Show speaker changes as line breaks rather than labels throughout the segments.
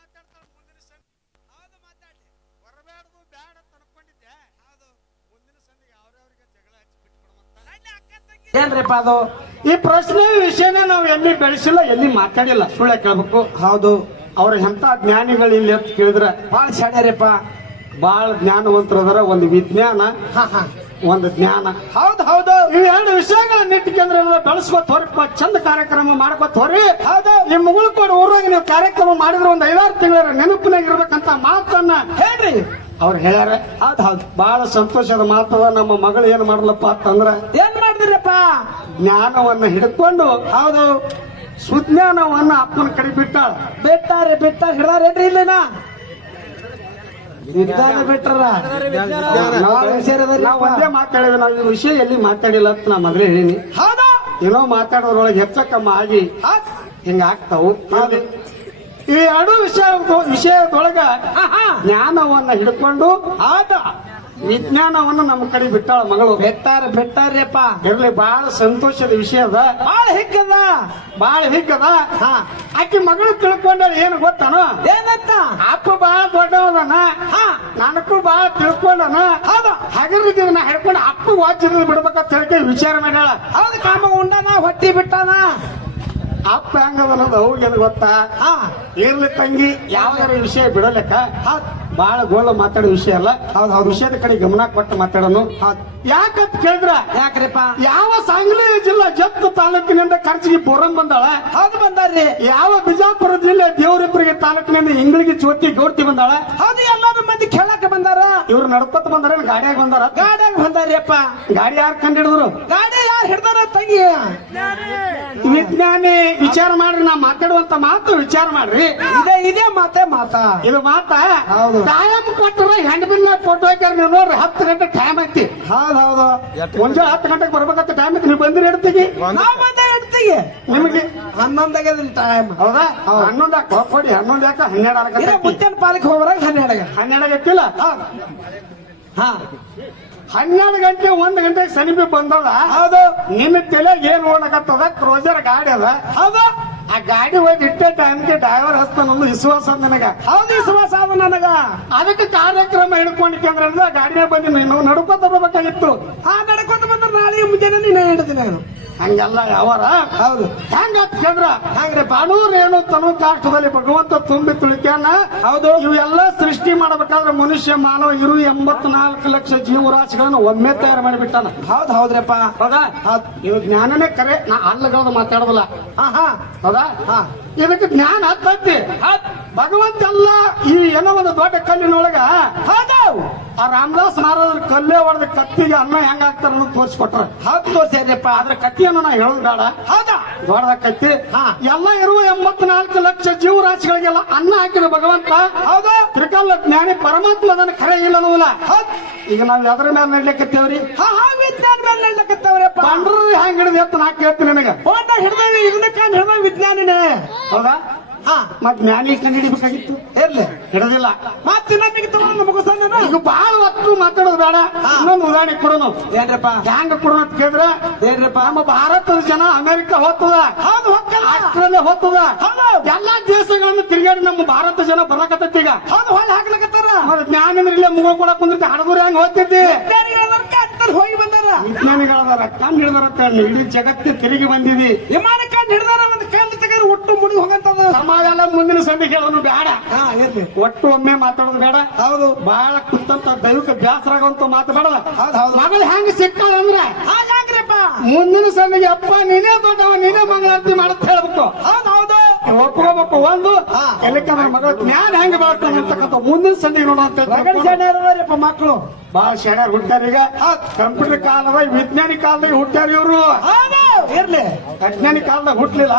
ಮಾತಾಡ್ತಾರ ಮುಂದಿನ ಸಂಧಿ
ಹೌದು ಮಾತಾಡ್ಲಿ.
ಬರಬೇಡದು ಬೇಡ ಅಂತ ಅನ್ಕೊಂಡಿದ್ದೆ.
ಹೌದು.
ಮುಂದಿನ ಸಂಧಿಗೆ ಅವ್ರವ್ರಿಗೆ ಜಗಳ ಹಚ್ಚಿ
ಬಿಟ್ಬಿಡುವಂತ ಏನ್ರಿಪ್ಪ ಅದು?
ಈ ಪ್ರಶ್ನೆ ವಿಷಯನೇ ನಾವು ಎಲ್ಲಿ ಬೆಳೆಸಿಲ್ಲ ಎಲ್ಲಿ ಮಾತಾಡಿಲ್ಲ. ಸುಳ್ಳೆ ಕೇಳ್ಬೇಕು.
ಹೌದು.
ಅವ್ರ ಎಂಥ ಜ್ಞಾನಿಗಳು ಇಲ್ಲಿ ಅಂತ ಕೇಳಿದ್ರೆ
ಭಾಳ ಶಾಣ್ಯರಿಪ್ಪ
ಬಹಳ ಜ್ಞಾನವಂತರದರ ಒಂದು ವಿಜ್ಞಾನ.
ಹಾ ಹಾ.
ಒಂದು ಜ್ಞಾನ.
ಹೌದು ಹೌದು.
ಇವ್ ಎರಡು ವಿಷಯಗಳನ್ನ ಇಟ್ಕೊಂಡ್ರೆ ಬೆಳೆಸ್ಕೊತ್ ಹೊರಪ್ಪ ಚಂದ ಕಾರ್ಯಕ್ರಮ ಮಾಡ್ಕೊತ ಹೊರಿ
ಹೌದು.
ನಿಮ್ ಮುಗುಳು ಕೊಡ ಊರಾಗ ನೀವು ಕಾರ್ಯಕ್ರಮ ಮಾಡಿದ್ರೆ ಒಂದ್ ಐದಾರು ತಿಂಗಳ ನೆನಪಿನಾಗ ಇರ್ಬೇಕಂತ ಮಾತನ್ನ
ಹೇಳ್ರಿ.
ಅವ್ರು ಹೇಳ್ಯಾರ.
ಹೌದು ಹೌದು.
ಬಹಳ ಸಂತೋಷದ ಮಾತದ ನಮ್ಮ ಮಗಳು ಏನ್ ಮಾಡ್ಲಪ್ಪ ಅಂತಂದ್ರ
ಏನ್ ಮಾಡಿದ್ರಪ್ಪ?
ಜ್ಞಾನವನ್ನ ಹಿಡ್ಕೊಂಡು
ಹೌದು.
ಸುಜ್ಞಾನವನ್ನ ಅಪ್ಪನ ಕಡೆ ಬಿಟ್ಟಾಳ.
ಬಿಟ್ಟಾರೆ ಬಿಟ್ಟಾರ. ಹಿಡ್ದಾರೇನ್ರಿ ಇಲ್ಲಿನ? ವಿಜ್ಞಾನ ಬಿಟ್ಟಾರ.
ನಾವು ಒಂದೇ ಮಾತಾಡಿವಿ ನಾವು ಈ ವಿಷಯ ಎಲ್ಲಿ ಮಾತಾಡಿಲ್ಲ ಅಂತ ನಾ ಮೊದಲೇ ಹೇಳೀನಿ.
ಹೌದು.
ಏನೋ ಮಾತಾಡೋದ್ರೊಳಗೆ ಹೆಚ್ಚಕ್ಕಮ್ಮ ಆಗಿ. ಹಿಂಗ ಆಗ್ತಾವು. ಈ ಎರಡು ವಿಷಯ ವಿಷಯದೊಳಗ. ಜ್ಞಾನವನ್ನ ಹಿಡ್ಕೊಂಡು
ಹೌದು.
ವಿಜ್ಞಾನವನ್ನ ನಮ್ಮ ಕಡೆ ಬಿಟ್ಟಾಳ ಮಗಳು.
ಬೆಟ್ಟಾರ ಬೆಟ್ಟಾರ್ಯಪ್ಪ.
ಇರ್ಲಿ ಬಹಳ ಸಂತೋಷದ ವಿಷಯ ಅದ.
ಬಾಳ ಹಿಗ್ಗದ.
ಬಾಳ ಹಿಗ್ಗದ.
ಹಾ.
ಆಕಿ ಮಗಳು ತಿಳ್ಕೊಂಡ ಏನು ಗೊತ್ತಾನ?
ಏನತ್ತ?
ಅಪ್ಪ ಬಹಳ
ದೊಡ್ಡವನ
ನನಗೂ ಬಹಳ ತಿಳ್ಕೊಂಡನ.
ಹೌದು.
ಹಗರಿದ್ದೀವಿ ನಾ ಹಿಡ್ಕೊಂಡು ಅಪ್ಪ ವಾಚಿದ್ರೆ ಬಿಡ್ಬೇಕಂತ ತಿಳ್ಕೊಂಡು ವಿಚಾರ ಮಾಡ್ಯಾಳ.
ಹೌದು ಕಾಮ ಉಂಡನ ಹೊಟ್ಟಿ ಬಿಟ್ಟಾನ.
ಅಪ್ಪ ಅವ್ಗೇನು ಗೊತ್ತಾ? ಇರ್ಲಿ ತಂಗಿ ಯಾವ ವಿಷಯ ಬಿಡಲಕ್ಕ ಬಹಳ ಗೋಳ ಮಾತಾಡೋ ವಿಷಯ ಅಲ್ಲ. ಹೌದು ಆ ವಿಷಯದ ಕಡೆ ಗಮನ ಕೊಟ್ಟು ಮಾತಾಡೋನು. ಯಾಕಂತ ಕೇಳಿದ್ರ?
ಯಾಕ್ರಿಪ್ಪ?
ಯಾವ ಸಾಂಗ್ಲಿ ಜಿಲ್ಲಾ ಜತ್ತು ತಾಲೂಕಿನಿಂದ ಖರ್ಚಿಗೆ ಬೋರಂ ಬಂದಾಳ?
ಹೌದು ಬಂದಾರ್ರಿ.
ಯಾವ ಬಿಜಾಪುರ ಜಿಲ್ಲೆ ದೇವರಿಬ್ಬರಿಗೆ ತಾಲೂಕಿನಿಂದ ಇಂಗಳಿಗೆ ಚೋತಿ ಗೌರ್ತಿ ಬಂದಾಳ?
ಹೌದು ಬಂದಾರ
ಇವ್ರು ನಡ್ಕೊತ ಬಂದಾರ ಗಾಡಿಯಾಗ ಬಂದಾರ.
ಗಾಡಿಯಾಗ ಬಂದಾರಿಯಪ್ಪ
ಗಾಡಿ ಯಾರು ಕಂಡಿಡಿದ್ರು?
ಗಾಡಿ ಯಾರು ಹಿಡ್ದಾರ ತಂಗಿ?
ವಿಜ್ಞಾನಿ ವಿಚಾರ ಮಾಡ್ರಿ ನಾ ಮಾತಾಡುವಂತ ಮಾತು ವಿಚಾರ ಮಾಡ್ರಿ.
ಇದೇ ಇದೇ ಮಾತೇ ಮಾತಾ.
ಇದು ಮಾತ
ಹೌದು.
ಟೈಮ್ ಕೊಟ್ಟರೆ ಹೆಂಡ್ ಬಿಲ್ ಫೋಟೋ ಹಾಕ್ಯಾರ ನೀವು ನೋಡ್ರಿ ಹತ್ತು ಗಂಟೆ ಟೈಮ್ ಐತಿ.
ಹೌದು ಹೌದು.
ಮುಂಜಾನೆ ಹತ್ತು ಗಂಟೆಗೆ ಬರ್ಬೇಕಂತ ಟೈಮ್ ಐತಿ ನೀವು ಬಂದಿರಿ
ಇಡ್ತೀವಿ
ನಿಮಗೆ?
ಹನ್ನೊಂದಾಗ ಟೈಮ್
ಹೌದಾ? ಹನ್ನೊಂದು ಕೊಡಿ ಹನ್ನೊಂದು ಯಾಕ? ಹನ್ನೆರಡು
ಮುತ್ತೇನ್ ಪಾಲಕ್ ಹೋಗ್ಬರಾಗ ಹನ್ನೆರಡಗ
ಹನ್ನೆರಡು ಆಗತ್ತಿಲ್ಲ
ಹಾ
ಹನ್ನೆರಡು ಗಂಟೆ ಒಂದ್ ಗಂಟೆಗೆ ಸಮೀಪ ಬಂದದ
ಹೌದು.
ನಿನ್ನ ತಲೆ ಏನ್ ಓಡಕತ್ತದ ಕ್ರೋಜರ್ ಗಾಡಿ ಅದ.
ಹೌದು.
ಆ ಗಾಡಿ ಹೋಗಿ ಇಟ್ಟ ಟೈಮ್ಗೆ ಡ್ರೈವರ್ ಹಸ್ತಾನೊಂದು ವಿಶ್ವಾಸ ನನಗ.
ಹೌದು ವಿಶ್ವಾಸ ಅದ ನನಗ.
ಅದಕ್ಕೆ ಕಾರ್ಯಕ್ರಮ ಹಿಡ್ಕೊಂಡಿಕ್ಕಂದ್ರ ಗಾಡಿನೇ ಬಂದಿ ನೀನು ನಡ್ಕೊತ ಬರ್ಬೇಕಾಗಿತ್ತು.
ಆ ನಡ್ಕೊತ ಬಂದ್ರೆ ನಾಳೆ ಮುಂಜಾನೆ ನೀನೇ ಹಿಡ್ತೀನಿ ನಾನು.
ಹಂಗೆಲ್ಲ ಅವರ
ಹೌದು.
ಹೆಂಗ ಕೇಂದ್ರ ಹಂಗ್ರೆ. ಬಾಣೂರ್ ಏನು ತನು ಕಾಷ್ಟದಲ್ಲಿ ಭಗವಂತ ತುಂಬಿ ತುಳಿಕ್ಯಾನ?
ಹೌದು.
ಇವೆಲ್ಲ ಸೃಷ್ಟಿ ಮಾಡಬೇಕಾದ್ರೆ ಮನುಷ್ಯ ಮಾನವ ಇರು ಎಂಬತ್ನಾಲ್ಕು ಲಕ್ಷ ಜೀವರಾಶಿಗಳನ್ನ ಒಮ್ಮೆ ತಯಾರು ಮಾಡಿಬಿಟ್ಟಾನ.
ಹೌದು ಹೌದ್ರಪ್ಪ.
ಹೌದಾ. ಇವ್ ಜ್ಞಾನನೇ ಕರೆ. ನಾ ಅಲ್ಲಗಳದ ಮಾತಾಡೋದಿಲ್ಲ.
ಹಾ ಹಾ
ಹೌದಾ
ಹಾ.
ಇದಕ್ಕೆ ಜ್ಞಾನ ಹತ್ತೈತಿ. ಭಗವಂತ ಎಲ್ಲ ಈ ಏನೋ ಒಂದು ದೊಡ್ಡ ಕಲ್ಲಿನೊಳಗ.
ಹೌದು.
ಆ ರಾಮದಾಸ್ ಮಹಾರಾಜರ ಕಲ್ಲೇ ಹೊಡೆದ ಕತ್ತಿಗೆ ಅನ್ನ ಹೆಂಗ ಹಾಕ್ತಾರ ಅನ್ನೋದು ತೋರಿಸ್ಕೊಟ್ರ.
ಹೌದು ತೋರ್ಸ್ಯಾರಪ್ಪ
ಆದ್ರೆ ಕತ್ತಿಯನ್ನು ನಾ ಹೇಳೋದು ಬೇಡ.
ಹೌದಾ?
ದೊಡ್ಡದ ಕತ್ತಿ. ಎಲ್ಲ ಇರುವ ಎಂಬತ್ನಾಲ್ಕು ಲಕ್ಷ ಜೀವರಾಶಿಗಳಿಗೆಲ್ಲ ಅನ್ನ ಹಾಕಿದ ಭಗವಂತ.
ಹೌದು.
ತ್ರಿಕಾಲ ಜ್ಞಾನಿ ಪರಮಾತ್ಮ ಅದನ್ನ ಖರೆ ಇಲ್ಲ
ನೋಲ
ಈಗ ನಾವ್ ಎದ್ರ ಮೇಲೆ ನಡ್ಲಿಕ್ಕತ್ತೇವ್ರಿ
ವಿಜ್ಞಾನ ಮೇಲೆ ನಡ್ಲಕತ್ತವ್ರಪ್ಪ.
ಬಂಡ್ರು ಹೆಂಗ್ ಹಿಡಿದ ನಾ ಕೇಳ್ತೀನಿ ನನಗೆ.
ಫೋಟೋ ಹಿಡ್ದೇವಿ ಇದನ್ನ ಕಾಣ್ ಹಿಡ್ದ ವಿಜ್ಞಾನಿನೇ.
ಹೌದಾ? ಮತ್ ಜ್ಞಾನಿ ಕಂಡು ಹಿಡಿಬೇಕಾಗಿತ್ತು
ಇರ್ಲಿ.
ಹಿಡದಿಲ್ಲ
ಮತ್ತೆ ನಮಗೆ ತಗೊಂಡು ಮುಗಿಸ್ತಾನ
ಈಗ ಬಾಳ ಹೊತ್ತು ಮಾತಾಡೋದು ಬೇಡ. ಇನ್ನೊಂದು ಉದಾಹರಣೆ ಕೊಡೋನು
ಏನ್ರಪ್ಪ?
ಹ್ಯಾಂಗ ಕೊಡೋಣ ಅಂತ ಕೇಳಿದ್ರೆ
ಏನ್ರಪ್ಪ?
ನಮ್ಮ ಭಾರತದ ಜನ ಅಮೆರಿಕ ಹೋಗ್ತದ.
ಹೌದು ಹೊಕ್ಕಲ್ಲ
ಆಸ್ಟ್ರೇಲಿಯಾ ಹೋಗ್ತದ. ಎಲ್ಲಾ ದೇಶಗಳನ್ನು ತಿರುಗಾಡಿ ನಮ್ಮ ಭಾರತ ಜನ ಬರಕತ್ತೈತಿ ಈಗ.
ಹೌದು ಹೊಳ ಹಾಕ್ಲಕತ್ತಾರ.
ಮತ್ತೆ ಜ್ಞಾನೇಂದ್ರ ಇಲ್ಲ ಮುಗ ಕೊಡಕ್ ಕುಂದ್ರೆ ಹಡಗುರು ಹಂಗ ಹೋಗ್ತಿದ್ದಿ.
ಹೋಗಿ ಬಂದಾರ.
ವಿಜ್ಞಾನಿಗಳದಾರ ಕಣ್ ಹಿಡಿದಾರ ಇಡೀ ಜಗತ್ತಿಗೆ ತಿರುಗಿ ಬಂದಿದೆ.
ವಿಮಾನ ಕಂಡು ಹಿಡ್ದಾರ ಒಂದು ಕಂಡು ತೆಗೆದು ಒಟ್ಟು ಮುಡಿ ಹೋಗಂತದ?
ಸಮಾವೆಲ್ಲ ಮುಂದಿನ ಸಂದಿಗೆ ಅವನು ಬೇಡ ಒಟ್ಟು ಒಮ್ಮೆ ಮಾತಾಡೋದು ಬೇಡ.
ಹೌದು.
ಬಹಳ ಕುತ್ತಂತ ದೈವಿಕ ಬ್ಯಾಸರಾಗುವಂತ ಮಾತು ಬೇಡ ಮಗಳು ಹೆಂಗ್ ಸಿಕ್ಕಾಳ ಅಂದ್ರೆ?
ಹಾಗಾಗ್ರಪ್ಪ
ಮುಂದಿನ ಸಂದಿಗೆ ಅಪ್ಪ ನೀನೇ ದೊಡ್ಡವ ನೀನೇ ಮಂಗಳಾರತಿ ಮಾಡತ್ ಹೇಳ್ಬೇಕು.
ಹೌದು
ಒಪ್ಕೋಬೇಕು ಒಂದು.
ಹಾ.
ಎಲ್ಲಿಕಂದ್ರೆ ಮಗಳ ಜ್ಞಾನ ಹೆಂಗ್ ಅಂತಕ್ಕಂಥ ಮುಂದಿನ ಸಂದಿಗೆ ನೋಡುವಂತ
ಮಕ್ಕಳು
ಬಹಳ ಶಾಣ್ಯಾರ ಹುಟ್ಟಾರ ಈಗ. ಕಂಪ್ಯೂಟರ್ ಕಾಲದ ವಿಜ್ಞಾನಿ ಕಾಲದಾಗ ಹುಟ್ಟಾರ ಇವರು.
ಇರ್ಲಿ.
ಅಜ್ಞಾನಿ ಕಾಲದಾಗ ಹುಟ್ಲಿಲ್ಲ.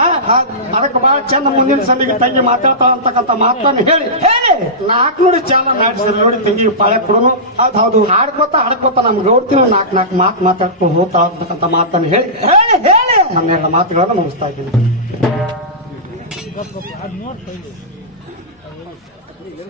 ಅದಕ್ಕೆ ಬಹಳ ಚಂದ ಮುಂದಿನ ಸಲಿಗೆ ತಂಗಿ ಮಾತಾಡ್ತಾಳ ಅಂತಕ್ಕಂಥ ಮಾತನ್ನ ಹೇಳಿ.
ಹೇಳಿ.
ನಾಲ್ಕು ನೋಡಿ ಚಾಲ ಮಾಡಿಸಿ ನೋಡಿ ತಂಗಿ ಪಾಳೆ ಕೊಡೋನು.
ಅದು ಹೌದು
ಹಾಡ್ಕೋತ ಹಾಡ್ಕೋತ ನಮ್ ಗೌಡ್ತಿನ ನಾಲ್ಕು ನಾಲ್ಕು ಮಾತು ಮಾತಾಡ್ಕೊಂಡು ಹೋಗ್ತಾ ಅಂತಕ್ಕಂಥ ಮಾತನ್ನ ಹೇಳಿ.
ಹೇಳಿ ಹೇಳಿ.
ನಮ್ಮ ಎರಡು ಮಾತುಗಳನ್ನ ಮುಗಿಸ್ತಾ ಇದ್ದೀನಿ.